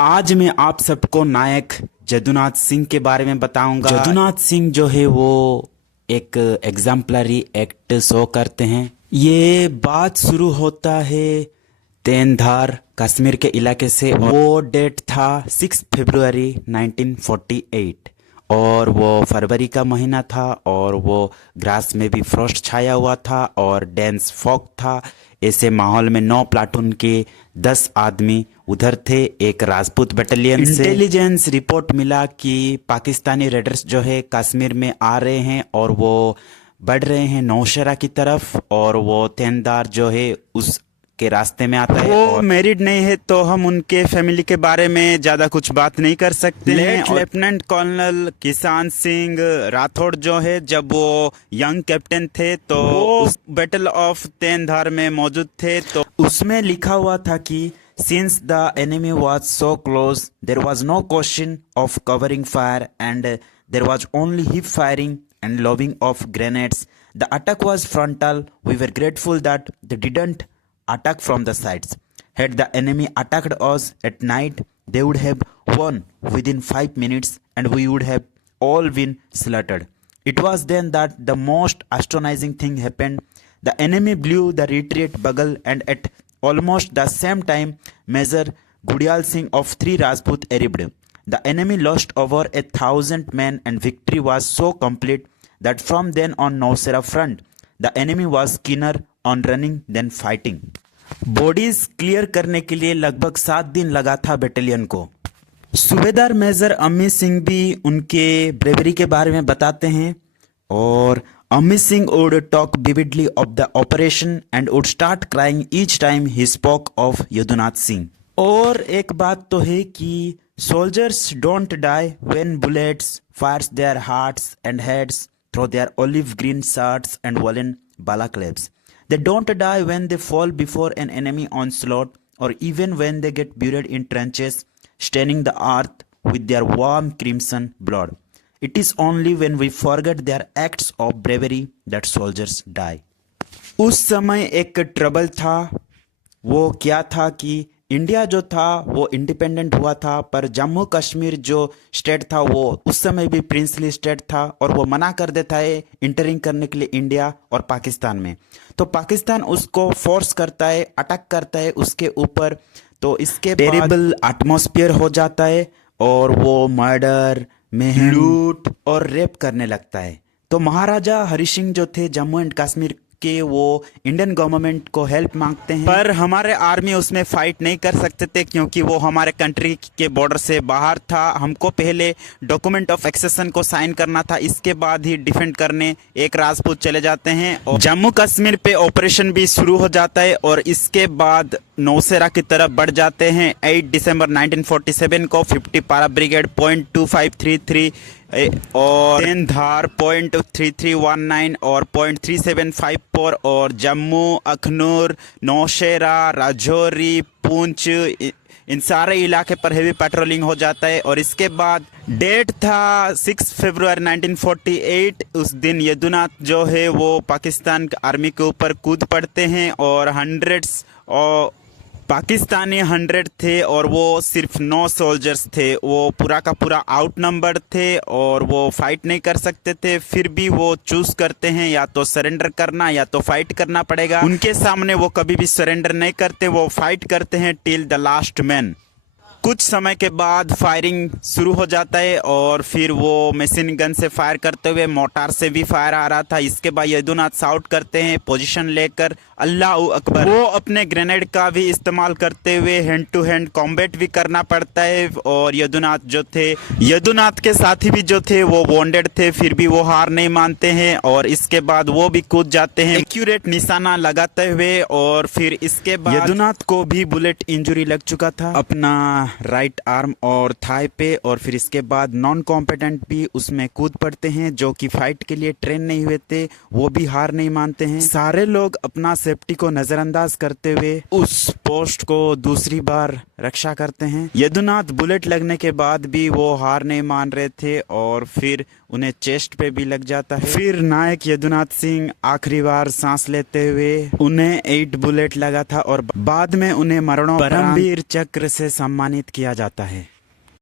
आज मैं आप सबको नायक जदुनाथ सिंह के बारे में बताऊंगा। जदुनाथ सिंह जो है वो एक एग्जाम्पलरी एक्ट शो करते हैं। ये बात शुरू होता है तेंधार कश्मीर के इलाके से। वो डेट था 6 फरवरी 1948 और वो फरवरी का महीना था और वो ग्रास में भी फ्रॉस्ट छाया हुआ था और डेंस फॉग था। ऐसे माहौल में 9 प्लाटून के 10 आदमी उधर थे एक राजपूत बटालियन से। इंटेलिजेंस रिपोर्ट मिला कि पाकिस्तानी रेडर्स जो है कश्मीर में आ रहे हैं और वो बढ़ रहे हैं नौशेरा की तरफ और वो तेंदार जो है उस के रास्ते में आता है। वो मैरिड नहीं है तो हम उनके फैमिली के बारे में ज्यादा कुछ बात नहीं कर सकते हैं। लेफ्टिनेंट कर्नल किसान सिंह राठौड़ जो है जब वो यंग कैप्टन थे तो उस बैटल ऑफ तेंधार में मौजूद थे। तो उसमें लिखा हुआ था कि since the enemy was so close there was no question of covering fire and there was only hip firing and lobbing of grenades. The attack was frontal. We were grateful that they didn't attack from the sides. Had the enemy attacked us at night, they would have won within 5 minutes and we would have all been slaughtered. It was then that the most astonishing thing happened. The enemy blew the retreat bugle and at almost the same time Major Gudyal Singh of 3 Rajput arrived. The enemy lost over 1,000 men and victory was so complete that from then on Nowshera front, the enemy was keener on running than fighting. Bodies clear करने के लिए लगभग 7 दिन लगा था battalion को। सूबेदार major Amit Singh भी उनके ब्रेवरी के बारे में बताते हैं और Amit Singh would talk vividly of the operation and would start crying each time he spoke of Yadunath Singh. और एक बात तो है कि soldiers don't die when bullets fires their hearts and heads through their olive green shirts and woolen balaclavas. They don't die when they fall before an enemy onslaught or even when they get buried in trenches staining the earth with their warm crimson blood. It is only when we forget their acts of bravery that soldiers die. उस समय एक trouble था। वो क्या था कि India जो था वो इंडिपेंडेंट हुआ था पर जम्मू कश्मीर जो स्टेट था वो उस समय भी प्रिंसली स्टेट था और वो मना कर देता है इंटरिंग करने के लिए इंडिया और पाकिस्तान में। तो पाकिस्तान उसको फोर्स करता है, अटैक करता है उसके ऊपर। तो इसके टेरिबल एटमॉस्फेयर हो जाता है और वो मर्डर में लूट और रेप करने लगता है। तो महाराजा हरि सिंह जो थे जम्मू एंड कश्मीर के वो इंडियन गवर्नमेंट को हेल्प मांगते हैं पर हमारे आर्मी उसमें फाइट नहीं कर सकते थे क्योंकि वो हमारे कंट्री के बॉर्डर से बाहर था। हमको पहले डॉक्यूमेंट ऑफ एक्सेशन को साइन करना था, इसके बाद ही डिफेंड करने एक राजपूत चले जाते हैं और जम्मू कश्मीर पे ऑपरेशन भी शुरू हो जाता है और इसके बाद नौशेरा की तरफ बढ़ जाते हैं। 8 दिसंबर 1947 को 50 पारा ब्रिगेड .2533 और तेंधार .3319 और .3754 और जम्मू, अखनूर, नौशेरा, राजौरी, पुंछ इन सारे इलाके पर हेवी पेट्रोलिंग हो जाता है। और इसके बाद डेट था 6 फरवरी 1948। उस दिन यदुनाथ जो है वो पाकिस्तान आर्मी के ऊपर कूद पड़ते हैं और हंड्रेड्स और पाकिस्तानी 100 थे और वो सिर्फ 9 सोल्जर्स थे। वो पूरा का पूरा आउट नंबर थे और वो फाइट नहीं कर सकते थे। फिर भी वो चूज करते हैं या तो सरेंडर करना या तो फाइट करना पड़ेगा। उनके सामने वो कभी भी सरेंडर नहीं करते, वो फाइट करते हैं टिल द लास्ट मैन। कुछ समय के बाद फायरिंग शुरू हो जाता है और फिर वो मशीन गन से फायर करते हुए मोटार से भी फायर आ रहा था। इसके बाद यदुनाथ शाउट करते हैं पोजीशन लेकर अल्लाह अकबर। वो अपने ग्रेनेड का भी इस्तेमाल करते हुए हैंड टू हैंड कॉम्बैट भी करना पड़ता है और यदुनाथ जो थे, यदुनाथ के साथी भी जो थे वो वॉन्डेड थे, फिर भी वो हार नहीं मानते हैं और इसके बाद वो भी कूद जाते हैं एक्यूरेट निशाना लगाते हुए। और फिर इसके बाद यदुनाथ को भी बुलेट इंजरी लग चुका था अपना राइट आर्म और थाई पे और फिर इसके बाद नॉन कॉम्पिटेंट भी उसमें कूद पड़ते हैं जो कि फाइट के लिए ट्रेन नहीं हुए थे। वो भी हार नहीं मानते हैं। सारे लोग अपना सेफ्टी को नजरअंदाज करते हुए उस पोस्ट को दूसरी बार रक्षा करते हैं। यदुनाथ बुलेट लगने के बाद भी वो हार नहीं मान रहे थे और फिर उन्हें चेस्ट पे भी लग जाता है। फिर नायक यदुनाथ सिंह आखिरी बार सांस लेते हुए उन्हें 8 बुलेट लगा था और बाद में उन्हें मरणोपरांत परमवीर चक्र से सम्मानित किया जाता है।